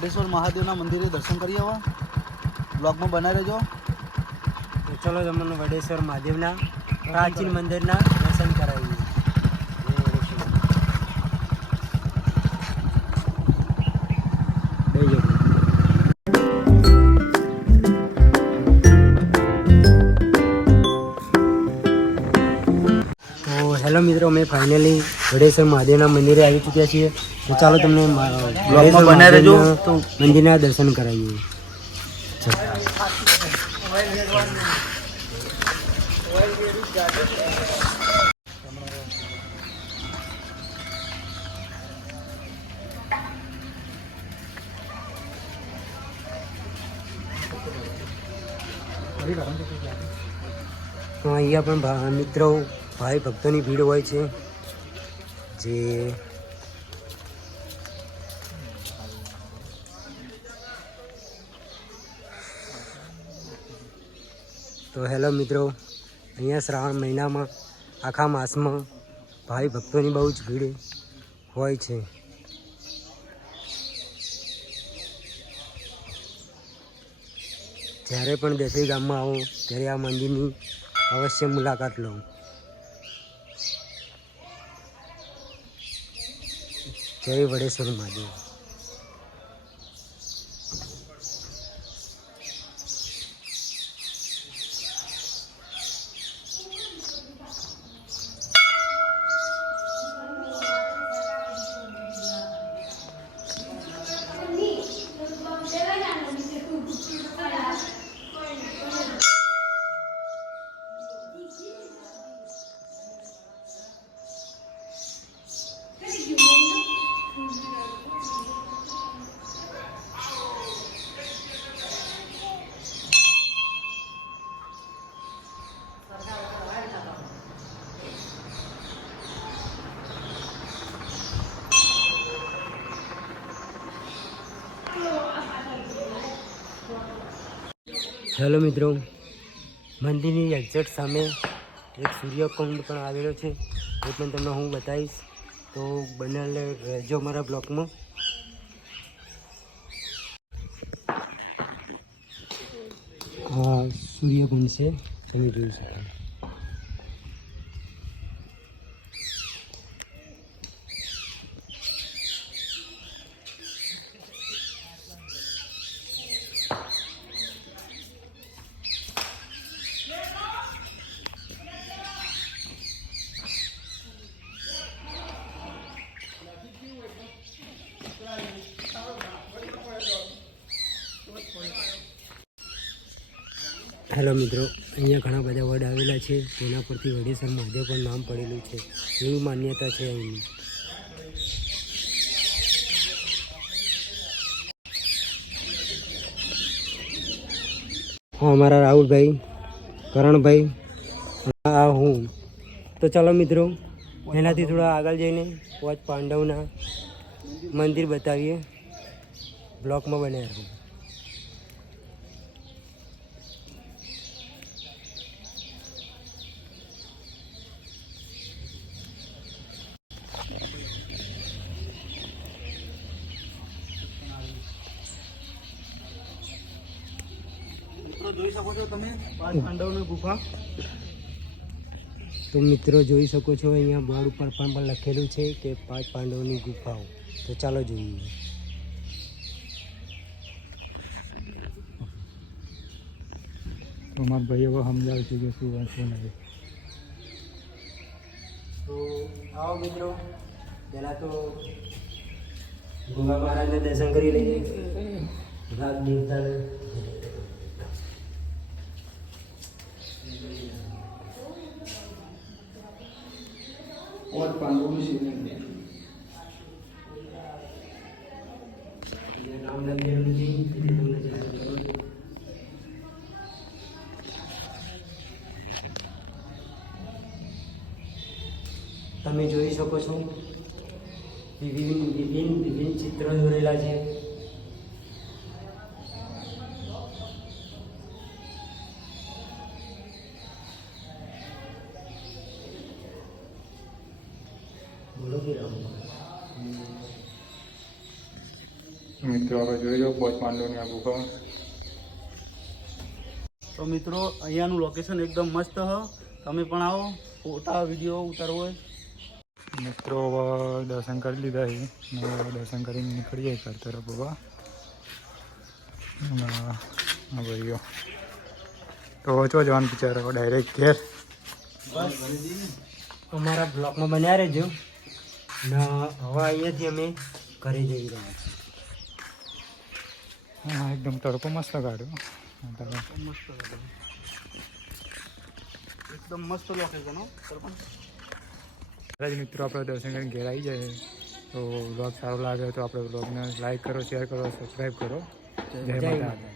વડેશ્વર મહાદેવના મંદિરે દર્શન કરી આવો. બ્લોગમાં બનાવી રહેજો. તો ચલો તમને વડેશ્વર મહાદેવના પ્રાચીન મંદિરના દર્શન કરાવીએ. હેલો મિત્રો, અમે ફાઇનલી વડેશ્વર મહાદેવના મંદિરે આવી ચૂક્યા છીએ. તો ચાલો તમને બ્લોગમાં બનાવી રહેજો. તો મંદિરના દર્શન કરાવીએ. તો અહીંયા પણ મિત્રો ભાઈ ભક્તોની ભીડ હોય છે. જે તો હેલો મિત્રો, અહીંયા શ્રાવણ મહિનામાં આખા માસમાં ભાઈ ભક્તોની બહુ જ ભીડ હોય છે. જ્યારે પણ દેસરી ગામમાં આવો ત્યારે આ મંદિરની અવશ્ય મુલાકાત લો. જય વડેશ્વર મહાદેવ. હેલો મિત્રો, મંદિરની એક્ઝેક્ટ સામે એક સૂર્યકુંડ પણ આવેલો છે. એ પણ તમને હું બતાવીશ. તો બનેલ રહેજો મારા બ્લોગમાં. હા, સૂર્યકુંડ છે, તમે જોઈ શકો. હેલો મિત્રો, અહીંયા ઘણા બધા વડ આવેલા છે. તેના પરથી વડેશ્વર મહાદેવ પણ નામ પડેલું છે, એવી માન્યતા છે અહીંની. હા, અમારા રાહુલભાઈ, કરણભાઈ, આ હું. તો ચાલો મિત્રો, એનાથી થોડા આગળ જઈને પાંચ પાંડવના મંદિર બતાવીએ. બ્લોકમાં બનાવ્યા રહું. જોઈ શકો છો તમે પાંચ પાંડવની ગુફા. તો મિત્રો જોઈ શકો છો, અહીંયા બોર્ડ ઉપર પણ લખેલું છે કે પાંચ પાંડવોની ગુફાઓ. તો ચાલો જોઈએ. તો મારા ભાઈ હવે સમજાવે છે કે શું વાત છે. તો આવો મિત્રો, પહેલાં તો ગંગા મહારાજને દર્શન કરી લઈએ. રાગ દેવતા और पांडवों से નામ લખેલું નથી, તમને જાહેર કરો. તમે જોઈ શકો છો, વિભિન્ન ચિત્રો દોરેલા છે. બોલો કે રામ. મિત્રો આપણે જોઈ લો પોચ પાંડવની આ ગુફા. તો મિત્રો અહીંયાનું લોકેશન એકદમ મસ્ત હ. તમે પણ આવો, ફોટા વિડીયો ઉતારવો હોય. મિત્રો હવે દર્શન કરી લીધા છે ને હવે દર્શન કરીને નીકળી જાય ઘર તરફ બાબા. હા ભાઈઓ તો ચો જવાનું વિચાર હવે ડાયરેક્ટ ઘેર. અમારા બ્લોકમાં બન્યા રહેજો ને હવે અહીંયાથી અમે ઘરે જઈ રહ્યા છીએ. હા એકદમ તડકો મસ્ત કાઢ્યો. એકદમ મસ્ત લોકેશન હો સરપંચ. જ મિત્રો આપણે દર્શન કરીને ઘેર આવી જાય તો વ્લોગ સારો લાગે તો આપણે વ્લોગને લાઈક કરો, શેર કરો, સબસ્ક્રાઈબ કરો. જય માતા.